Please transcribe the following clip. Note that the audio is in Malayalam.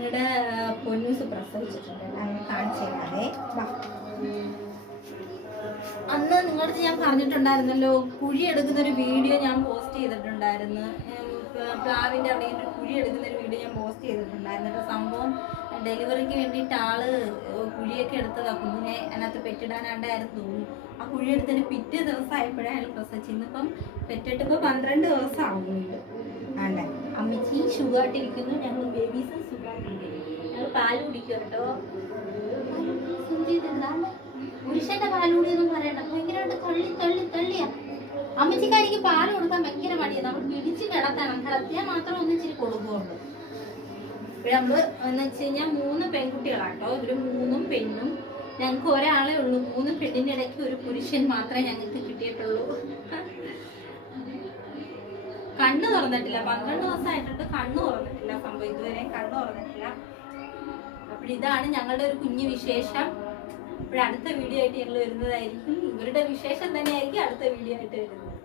ഞങ്ങളുടെ പൊന്നൂസ് പ്രസവിച്ചിട്ടുണ്ട്. അങ്ങനെ കാണിച്ചു തരാതെ. അന്ന് നിങ്ങളടുത്ത് ഞാൻ പറഞ്ഞിട്ടുണ്ടായിരുന്നല്ലോ, കുഴി എടുക്കുന്നൊരു വീഡിയോ ഞാൻ പോസ്റ്റ് ചെയ്തിട്ടുണ്ടായിരുന്നു. പ്ലാവിൻ്റെ അവിടെ ഒരു കുഴി എടുക്കുന്നൊരു വീഡിയോ ഞാൻ പോസ്റ്റ് ചെയ്തിട്ടുണ്ടായിരുന്നു. സംഭവം ഡെലിവറിക്ക് വേണ്ടിയിട്ട് ആള് കുഴിയൊക്കെ എടുത്തതാ. കുഞ്ഞിനെ അതിനകത്ത് പെറ്റിടാനാണ്ടായിരുന്നു തോന്നുന്നു. ആ കുഴി എടുത്തതിന് പിറ്റേ ദിവസം ആയപ്പോഴേ അയാൾ പ്രസവിച്ചു. ഇന്നിപ്പം പെറ്റിട്ടിപ്പോൾ 12 ദിവസം ആവുന്നുണ്ട്. ആണ്ടെ അമ്മച്ചി സുഖമായിട്ടിരിക്കുന്നു. ഞങ്ങൾ ബേബീസ് സുഖമായിട്ടിരിക്കുന്നു. ഞങ്ങൾ പാല് കുടിക്കും കേട്ടോ. പുരുഷന്റെ പാലുകൂടി ഒന്നും പറയണ്ട, ഭയങ്കരമായിട്ട് തള്ളിയാ. അമ്മച്ചിക്കാരിക്ക് പാല് കൊടുക്കാൻ ഭയങ്കര മടിയാണ്. നമ്മൾ പിടിച്ച് കിടത്തണം, കിടത്തിയാൽ മാത്രം ഒന്നിച്ചിരി കൊടുക്കുള്ളൂ. ഇവിടെ നമ്മള് എന്ന് വെച്ച് കഴിഞ്ഞാൽ 3 പെൺകുട്ടികളാട്ടോ. ഇവര് 3 പെണ്ണും. ഞങ്ങൾക്ക് ഒരാളേ ഉള്ളൂ. 3 പെണ്ണിന്റെ ഇടയ്ക്ക് ഒരു പുരുഷൻ മാത്രമേ ഞങ്ങൾക്ക് കിട്ടിയിട്ടുള്ളൂ. കണ്ണ് തുറന്നിട്ടില്ല. 12 ദിവസമായിട്ടുണ്ട്, കണ്ണ് തുറന്നിട്ടില്ല. സംഭവം ഇതുവരെ കണ്ണ് തുറന്നിട്ടില്ല. അപ്പോൾ ഇതാണ് ഞങ്ങളുടെ ഒരു കുഞ്ഞു വിശേഷം. അടുത്ത വീഡിയോ ആയിട്ട് ഞങ്ങൾ വരുന്നതായിരിക്കും. ഇവരുടെ വിശേഷം തന്നെയായിരിക്കും അടുത്ത വീഡിയോ ആയിട്ട് വരുന്നത്.